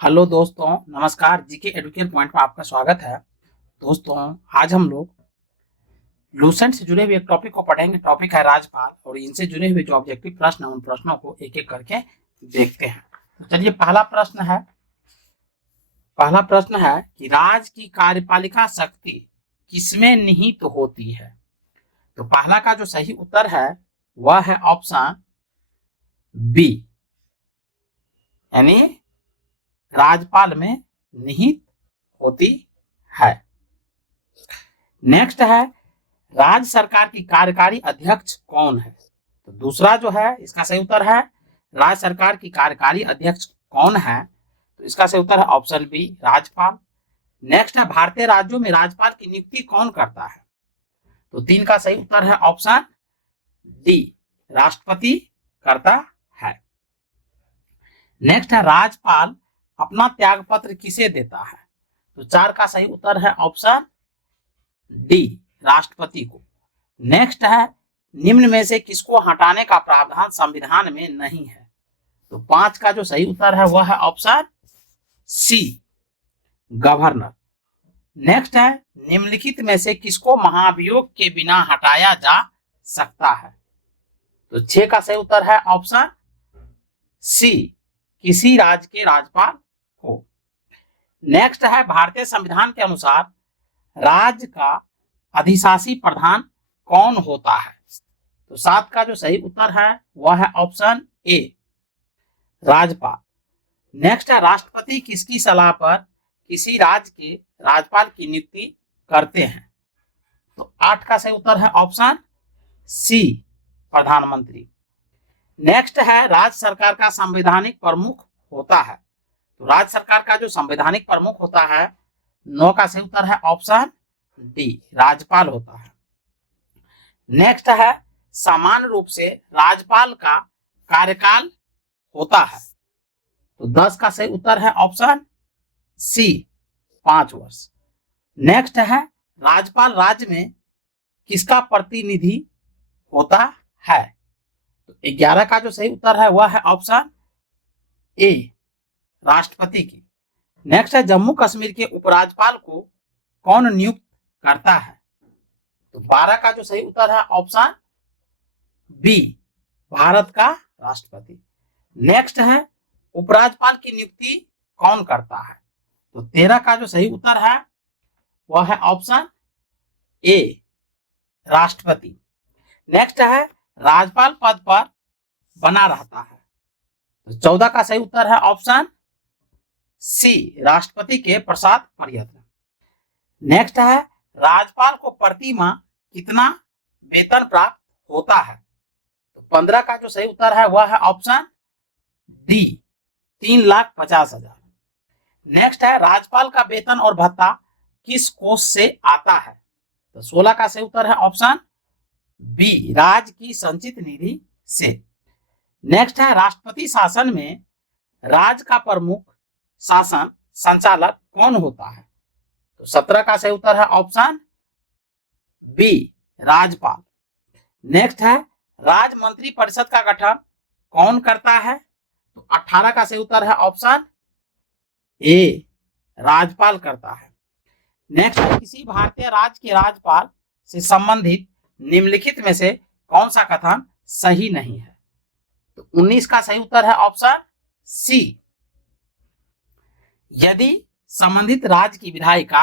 Hello दोस्तों, नमस्कार। GK educate point में आपका स्वागत है। दोस्तों, आज हम लोग लूसेंट से जुड़े हुए एक टॉपिक को पढ़ेंगे। टॉपिक है राजपाल, और इनसे जुड़े हुए जो ऑब्जेक्टिव प्रश्न है उन प्रश्नों को एक एक करके देखते हैं। तो चलिए, पहला प्रश्न है कि राज की कार्यपालिका शक्ति किसमें निहित होती है। तो पहला का जो सही उत्तर है वह है ऑप्शन बी, यानी राज्यपाल में निहित होती है। नेक्स्ट है, राज्य सरकार की कार्यकारी अध्यक्ष कौन है। तो दूसरा जो है इसका सही उत्तर है राज्य सरकार की कार्यकारी अध्यक्ष कौन है। तो इसका सही उत्तर है ऑप्शन बी, राज्यपाल। नेक्स्ट है, भारतीय राज्यों में राज्यपाल की नियुक्ति कौन करता है। तो 3 का सही उत्तर है ऑप्शन डी, राष्ट्रपति करता है। नेक्स्ट है, राज्यपाल अपना त्याग पत्र किसे देता है। तो 4 का सही उत्तर है ऑप्शन डी, राष्ट्रपति को। नेक्स्ट है, निम्न में से किसको हटाने का प्रावधान संविधान में नहीं है। तो 5 का जो सही उत्तर है वह है ऑप्शन सी, गवर्नर। नेक्स्ट है, निम्नलिखित में से किसको महाभियोग के बिना हटाया जा सकता है। तो 6 का सही उत्तर है ऑप्शन सी, किसी राज्य के राज्यपाल को। नेक्स्ट है, भारतीय संविधान के अनुसार राज्य का अधिशासी प्रधान कौन होता है। तो 7 का जो सही उत्तर है वह है ऑप्शन ए, राज्यपाल। नेक्स्ट है, राष्ट्रपति किसकी सलाह पर किसी राज्य के राज्यपाल की नियुक्ति करते हैं। तो 8 का सही उत्तर है ऑप्शन सी, प्रधानमंत्री। नेक्स्ट है, राज्य सरकार का संवैधानिक प्रमुख होता है। तो राज्य सरकार का जो संवैधानिक प्रमुख होता है, 9 का सही उत्तर है ऑप्शन डी, राज्यपाल होता है। नेक्स्ट है, समान रूप से राज्यपाल का कार्यकाल होता है। तो 10 का सही उत्तर है ऑप्शन सी, 5 वर्ष। नेक्स्ट है, राज्यपाल राज्य में किसका प्रतिनिधि होता है। तो 11 का जो सही उत्तर है वह है ऑप्शन ए, राष्ट्रपति की। नेक्स्ट है, जम्मू कश्मीर के उपराज्यपाल को कौन नियुक्त करता है। तो 12 का जो सही उत्तर है ऑप्शन बी, भारत का राष्ट्रपति। नेक्स्ट है, उपराज्यपाल की नियुक्ति कौन करता है। तो 13 का जो सही उत्तर है वह है ऑप्शन ए, राष्ट्रपति। नेक्स्ट है, राज्यपाल पद पर बना रहता है। तो 14 का सही उत्तर है ऑप्शन सी, राष्ट्रपति के प्रसाद पर्यटन। नेक्स्ट है, राज्यपाल को प्रति माह कितना वेतन प्राप्त होता है। तो 15 का जो सही उत्तर है वह है ऑप्शन डी, 3,50,000। नेक्स्ट है, राज्यपाल का वेतन और भत्ता किस कोष से आता है। तो 16 का सही उत्तर है ऑप्शन बी, राज्य की संचित निधि से। नेक्स्ट है, राष्ट्रपति शासन में राज्य का प्रमुख शासन संचालक कौन होता है। तो 17 का सही उत्तर है ऑप्शन बी, राज्यपाल। नेक्स्ट है, राज्य मंत्री परिषद का गठन कौन करता है। तो 18 का सही उत्तर है ऑप्शन ए, राज्यपाल करता है। नेक्स्ट है, किसी भारतीय राज्य के राज्यपाल से संबंधित निम्नलिखित में से कौन सा कथन सही नहीं है। तो 19 का सही उत्तर है ऑप्शन सी, यदि संबंधित राज्य की विधायिका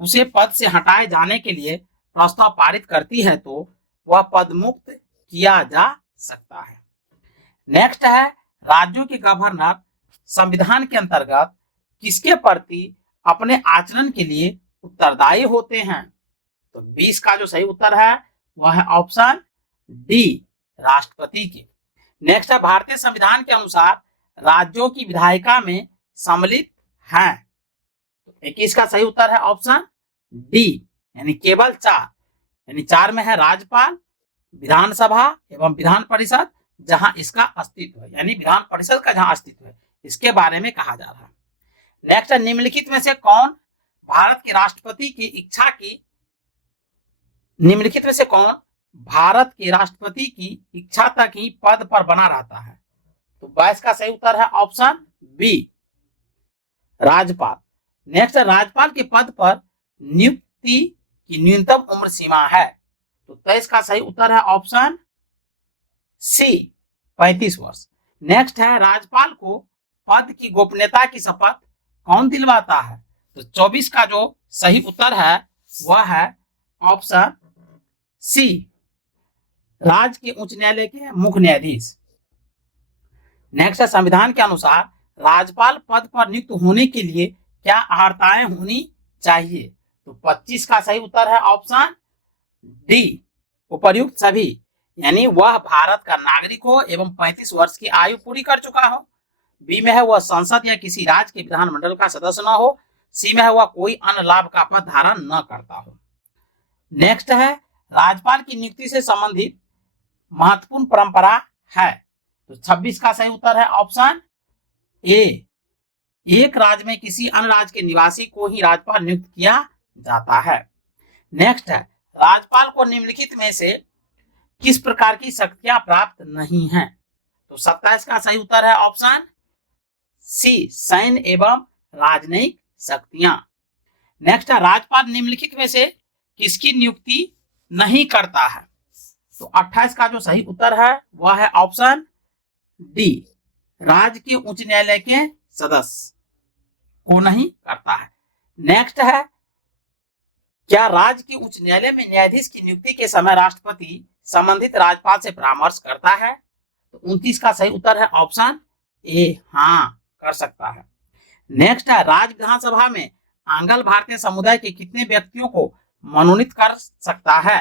उसे पद से हटाए जाने के लिए प्रस्ताव पारित करती है तो वह पद मुक्त किया जा सकता है। नेक्स्ट है, राज्यों के गवर्नर संविधान के अंतर्गत किसके प्रति अपने आचरण के लिए उत्तरदायी होते हैं। तो 20 का जो सही उत्तर है वह है ऑप्शन डी, राष्ट्रपति के। नेक्स्ट है, भारतीय संविधान के अनुसार राज्यों की विधायिका में सम्मिलित हैं। तो 21 का सही उत्तर है ऑप्शन डी, यानी केवल 4, यानी 4 में है राज्यपाल, विधानसभा एवं विधान परिषद, जहां इसका अस्तित्व है, यानी विधान परिषद का जहां अस्तित्व है इसके बारे में कहा जा रहा है। नेक्स्ट है, निम्नलिखित में से कौन भारत के राष्ट्रपति की इच्छा की निम्नलिखित में से कौन भारत के राष्ट्रपति की इच्छा तक ही पद पर बना रहता है। तो 22 का सही उत्तर है ऑप्शन बी, राज्यपाल। नेक्स्ट है राज्यपाल के पद पर नियुक्ति की न्यूनतम उम्र सीमा है, तो 23 का सही उत्तर है ऑप्शन सी 35 वर्ष। नेक्स्ट है राज्यपाल को पद की गोपनीयता की शपथ कौन दिलवाता है, तो 24 का जो सही उत्तर है वह है ऑप्शन सी राज्य के उच्च न्यायालय के मुख्य न्यायाधीश। नेक्स्ट है संविधान के अनुसार राज्यपाल पद पर नियुक्त होने के लिए क्या अर्हताएं होनी चाहिए, तो 25 का सही उत्तर है ऑप्शन डी उपर्युक्त सभी, यानी वह भारत का नागरिक हो एवं 35 वर्ष की आयु पूरी कर चुका हो। बी में है वह संसद या किसी राज्य के विधानमंडल का सदस्य न हो। सी में है वह कोई अन्य लाभ का पद धारण न करता हो। नेक्स्ट है राज्यपाल की नियुक्ति से संबंधित महत्वपूर्ण परंपरा है, तो 26 का सही उत्तर है ऑप्शन ए एक राज्य में किसी अन्य राज्य के निवासी को ही राज्यपाल नियुक्त किया जाता है। नेक्स्ट है राज्यपाल को निम्नलिखित में से किस प्रकार की शक्तियां प्राप्त नहीं है, तो 27 का सही उत्तर है ऑप्शन सी सैन्य एवं राजनयिक शक्तियां। नेक्स्ट है राज्यपाल निम्नलिखित में से किसकी नियुक्ति नहीं करता है, तो 28 का जो सही उत्तर है वह है ऑप्शन डी राज्य के उच्च न्यायालय के सदस्य को नहीं करता है। नेक्स्ट है क्या राज्य के उच्च न्यायालय में न्यायाधीश की नियुक्ति के समय राष्ट्रपति संबंधित राज्यपाल से परामर्श करता है, तो 29 का सही उत्तर है ऑप्शन ए हाँ कर सकता है। नेक्स्ट है राज्य विधानसभा में आंग्ल भारतीय समुदाय के कितने व्यक्तियों को मनोनीत कर सकता है,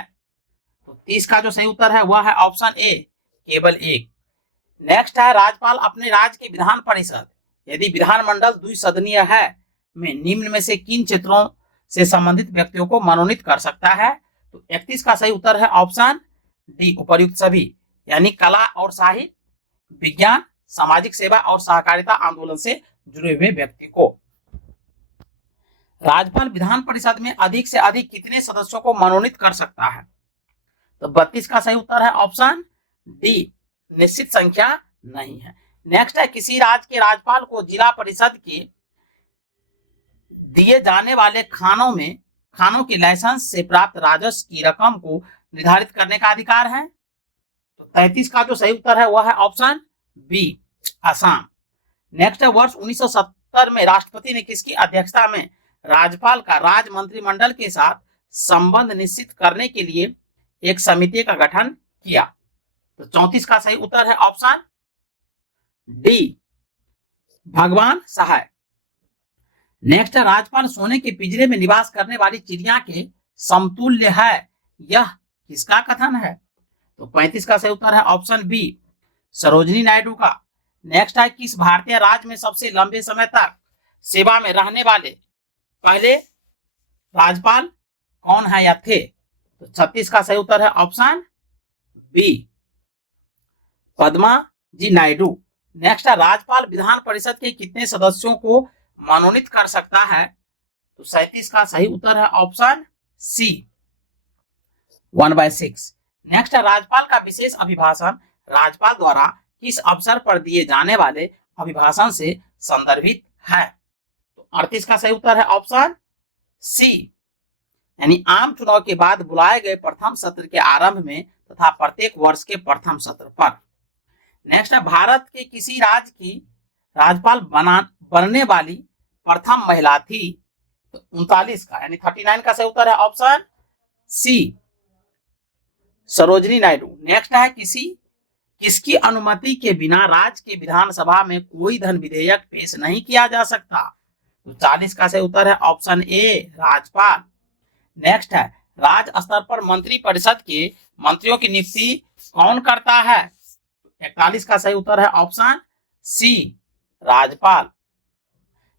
तो 30 का जो सही उत्तर है वह है ऑप्शन ए केवल एक। नेक्स्ट है राज्यपाल अपने राज्य के विधान परिषद यदि विधानमंडल द्विसदनीय है में निम्न में से किन क्षेत्रों से संबंधित व्यक्तियों को मनोनीत कर सकता है, तो 31 का सही उत्तर है ऑप्शन डी उपर्युक्त सभी, यानी कला और साहित्य, विज्ञान, सामाजिक सेवा और सहकारिता आंदोलन से जुड़े हुए व्यक्ति को। राज्यपाल विधान परिषद में अधिक से अधिक कितने सदस्यों को मनोनीत कर सकता है, तो 32 का सही उत्तर है ऑप्शन डी निश्चित संख्या नहीं है। नेक्स्ट है किसी राज्य के राज्यपाल को जिला परिषद के दिए जाने वाले खानों के लाइसेंस से प्राप्त राजस्व की रकम को निर्धारित करने का अधिकार है, तो 33 का जो सही उत्तर है वह है ऑप्शन बी असम। नेक्स्ट है वर्ष 1970 में राष्ट्रपति ने किसकी अध्यक्षता में राज्यपाल का राज्य मंत्रिमंडल के साथ संबंध निश्चित करने के लिए एक समिति का गठन किया, तो 34 का सही उत्तर है ऑप्शन डी भगवान सहाय। नेक्स्ट है राज्यपाल सोने के पिंजरे में निवास करने वाली चिड़िया के समतुल्य है, यह किसका कथन है, तो 35 का सही उत्तर है ऑप्शन बी सरोजिनी नायडू का। नेक्स्ट है किस भारतीय राज्य में सबसे लंबे समय तक सेवा में रहने वाले पहले राज्यपाल कौन है या थे, तो 36 का सही उत्तर है ऑप्शन बी पद्मा जी नायडू। नेक्स्ट है राज्यपाल विधान परिषद के कितने सदस्यों को मनोनीत कर सकता है, तो 37 का सही उत्तर है ऑप्शन सी 1/6। नेक्स्ट है राज्यपाल का विशेष अभिभाषण राज्यपाल द्वारा किस अवसर पर दिए जाने वाले अभिभाषण से संदर्भित है, तो 38 का सही उत्तर है ऑप्शन सी यानी आम चुनाव के बाद बुलाए गए प्रथम सत्र के आरंभ में तथा प्रत्येक वर्ष के प्रथम सत्र पर। नेक्स्ट है भारत के किसी राज्य की राज्यपाल बनने वाली प्रथम महिला थी, तो 39 का यानी 39 का सही उत्तर है option C Sarojini Naidu. Next है किसकी अनुमति के बिना राज्य के विधानसभा में कोई धन विधेयक पेश नहीं किया जा सकता, तो 40 का सही उत्तर है ऑप्शन ए राज्यपाल। नेक्स्ट है राज्य स्तर पर मंत्री परिषद के मंत्रियों की नियुक्ति कौन करता है, 41 का सही उत्तर है ऑप्शन सी राज्यपाल।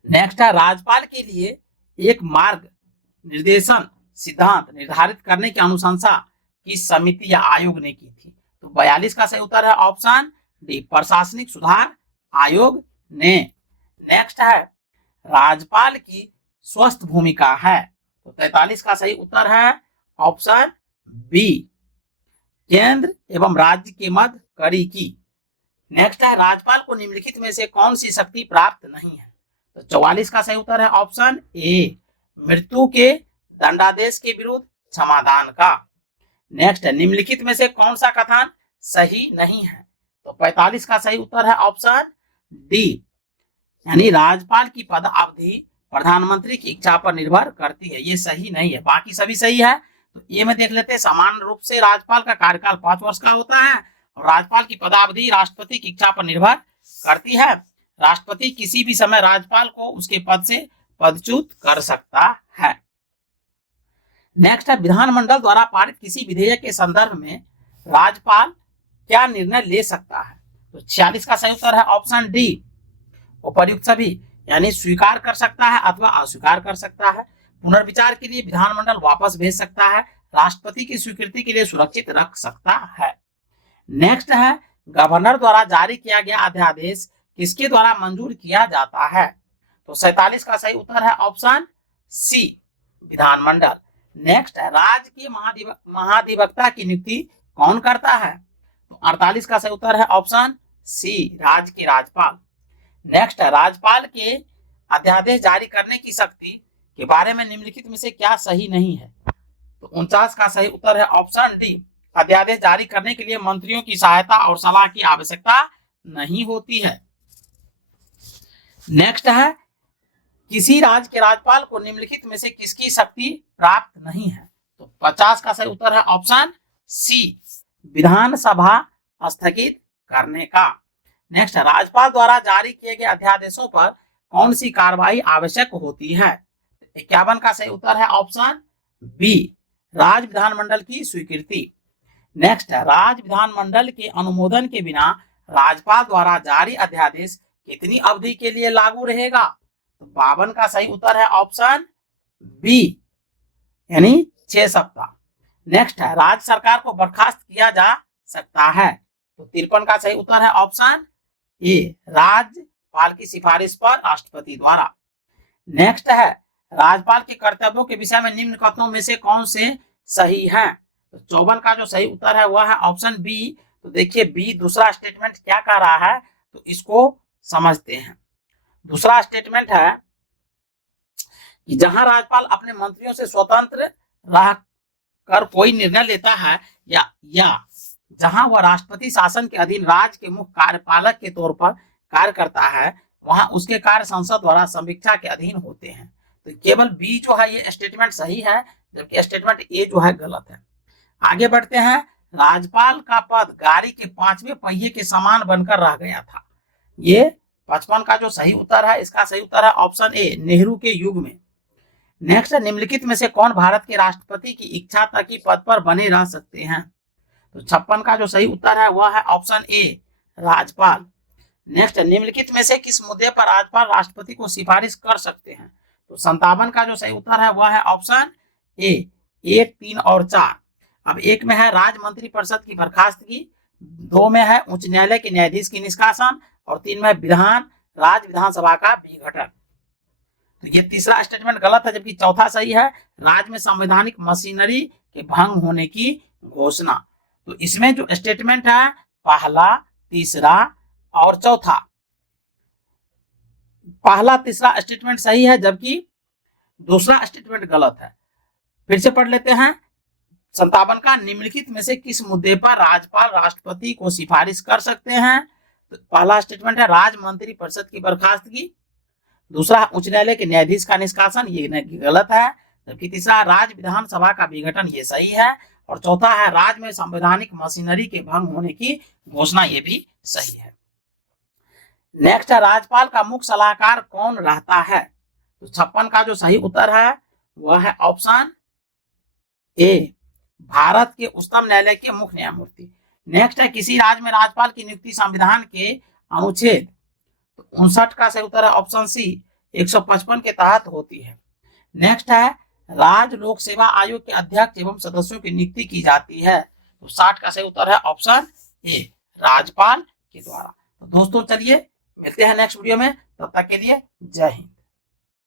नेक्स्ट है राज्यपाल के लिए एक मार्ग निर्देशन सिद्धांत निर्धारित करने की अनुशंसा किस समिति या आयोग ने की थी, तो 42 का सही उत्तर है ऑप्शन डी प्रशासनिक सुधार आयोग ने। नेक्स्ट है राज्यपाल की स्वस्थ भूमिका है, तो 43 का सही उत्तर है ऑप्शन बी केंद्र एवं राज्य के मध्य कड़ी की। नेक्स्ट है राज्यपाल को निम्नलिखित में से कौन सी शक्ति प्राप्त नहीं है, तो 44 का सही उत्तर है ऑप्शन ए, मृत्यु के दंडादेश के विरुद्ध क्षमादान का। नेक्स्ट है, निम्नलिखित में से कौन सा कथन सही नहीं है? तो 45 का सही उत्तर है ऑप्शन डी, यानी राज्यपाल की पद अवधि प्रधानमंत्री की इच्छा पर निर्भर करती है। ये सही नहीं है, बाकी सभी सही है। तो ये में देख लेते हैं, समान रूप से राज्यपाल का कार्यकाल 5 वर्ष का होता है और राज्यपाल की पदावधि राष्ट्रपति की इच्छा पर निर्भर करती है। राष्ट्रपति किसी भी समय राज्यपाल को उसके पद से पदच्युत कर सकता है। नेक्स्ट है, विधानमंडल द्वारा पारित किसी विधेयक के संदर्भ में राज्यपाल क्या निर्णय ले सकता है? तो 46 का सही उत्तर है ऑप्शन डी, उपर्युक्त सभी, यानी स्वीकार कर सकता है अथवा अस्वीकार कर सकता है, पुनर्विचार के लिए विधानमंडल वापस भेज सकता है, राष्ट्रपति की स्वीकृति के लिए सुरक्षित रख सकता है। नेक्स्ट है, गवर्नर द्वारा जारी किया गया अध्यादेश किसके द्वारा मंजूर किया जाता है? तो 47 का सही उत्तर है ऑप्शन सी, विधानमंडल। नेक्स्ट है, राज्य के महाधिवक्ता की नियुक्ति कौन करता है? तो 48 का सही उत्तर है ऑप्शन सी, राज्य के राज्यपाल। नेक्स्ट है, राज्यपाल के अध्यादेश जारी करने की शक्ति के बारे में निम्नलिखित में से क्या सही नहीं है? तो 49 का सही उत्तर है ऑप्शन डी, अध्यादेश जारी करने के लिए मंत्रियों की सहायता और सलाह की आवश्यकता नहीं होती है। नेक्स्ट है, किसी राज्य के राज्यपाल को निम्नलिखित में से किसकी शक्ति प्राप्त नहीं है? तो 50 का सही उत्तर है ऑप्शन सी, विधानसभा स्थगित करने का। नेक्स्ट, राज्यपाल द्वारा जारी किए गए अध्यादेशों पर कौन सी कार्रवाई आवश्यक होती है? 51 का सही उत्तर है ऑप्शन बी, राज्य विधानमंडल की स्वीकृति। नेक्स्ट है, राज्य विधानमंडल के अनुमोदन के बिना राज्यपाल द्वारा जारी अध्यादेश कितनी अवधि के लिए लागू रहेगा? तो 52 का सही उत्तर है ऑप्शन बी, यानी 6 सप्ताह। नेक्स्ट है, राज्य सरकार को बर्खास्त किया जा सकता है। तो 53 का सही उत्तर है ऑप्शन ए, राज्यपाल की सिफारिश पर राष्ट्रपति द्वारा। नेक्स्ट है, राज्यपाल के कर्तव्यों के विषय में निम्न कथनों में से कौन से सही हैं? तो 54 का जो सही उत्तर है वह है ऑप्शन बी। तो देखिए बी दूसरा स्टेटमेंट क्या कह रहा है, तो इसको समझते हैं। दूसरा स्टेटमेंट है कि जहां राज्यपाल अपने मंत्रियों से स्वतंत्र रहकर कोई निर्णय लेता है या जहां वह राष्ट्रपति शासन के अधीन राज्य के मुख्य कार्यपालक के तौर पर कार्य करता है, वहां उसके कार्य संसद द्वारा समीक्षा के अधीन होते हैं। तो केवल बी जो है ये स्टेटमेंट सही है, जबकि स्टेटमेंट ए जो है गलत है। आगे बढ़ते हैं, राज्यपाल का पद गाड़ी के 5वें पहिए के समान बनकर रह गया था। ये 55 का जो सही उत्तर है, इसका सही उत्तर है ऑप्शन ए, नेहरू के युग में। नेक्स्ट, निम्नलिखित में से कौन भारत के राष्ट्रपति की इच्छा तक ही पद पर बने रह सकते हैं? तो 56 का जो सही उत्तर है वह है ऑप्शन ए, राज्यपाल। नेक्स्ट, निम्नलिखित में से किस मुद्दे पर राज्यपाल राष्ट्रपति को सिफारिश कर सकते हैं? तो 57 का जो सही उत्तर है वह है ऑप्शन ए, 1, 3 और 4। अब एक में है राज्य मंत्री परिषद की बर्खास्तगी, 2 में है उच्च न्यायालय के न्यायाधीश की निष्कासन और 3 में राज्य विधानसभा का विघटन। तो ये तीसरा स्टेटमेंट गलत है, जबकि चौथा सही है, राज्य में संवैधानिक मशीनरी के भंग होने की घोषणा। तो इसमें जो स्टेटमेंट है पहला, तीसरा और चौथा, पहला तीसरा स्टेटमेंट सही है, जबकि दूसरा स्टेटमेंट गलत है। फिर से पढ़ लेते हैं। 57 का, निम्नलिखित में से किस मुद्दे पर राज्यपाल राष्ट्रपति को सिफारिश कर सकते हैं? तो पहला स्टेटमेंट है राज्य मंत्री परिषद की बर्खास्तगी, दूसरा उच्च न्यायालय के न्यायाधीश का निष्कासन, ये गलत है, जबकि तीसरा राज्य विधानसभा का विघटन, ये सही है, और चौथा है राज्य में संवैधानिक मशीनरी के भंग होने की घोषणा, ये भी सही है। नेक्स्ट है, राज्यपाल का मुख्य सलाहकार कौन रहता है? तो 56 का जो सही उत्तर है वह है ऑप्शन ए, भारत के उच्चतम न्यायालय के मुख्य न्यायमूर्ति। नेक्स्ट है, किसी राज्य में राज्यपाल की नियुक्ति संविधान के अनुच्छेद 59 का सही उत्तर है ऑप्शन सी, 155 के तहत होती है। नेक्स्ट है, राज्य लोक सेवा आयोग के अध्यक्ष एवं सदस्यों की नियुक्ति की जाती है। तो 60 का सही उत्तर है ऑप्शन ए, राज्यपाल के द्वारा। तो दोस्तों चलिए मिलते हैं नेक्स्ट वीडियो में, तब तक के लिए जय हिंद।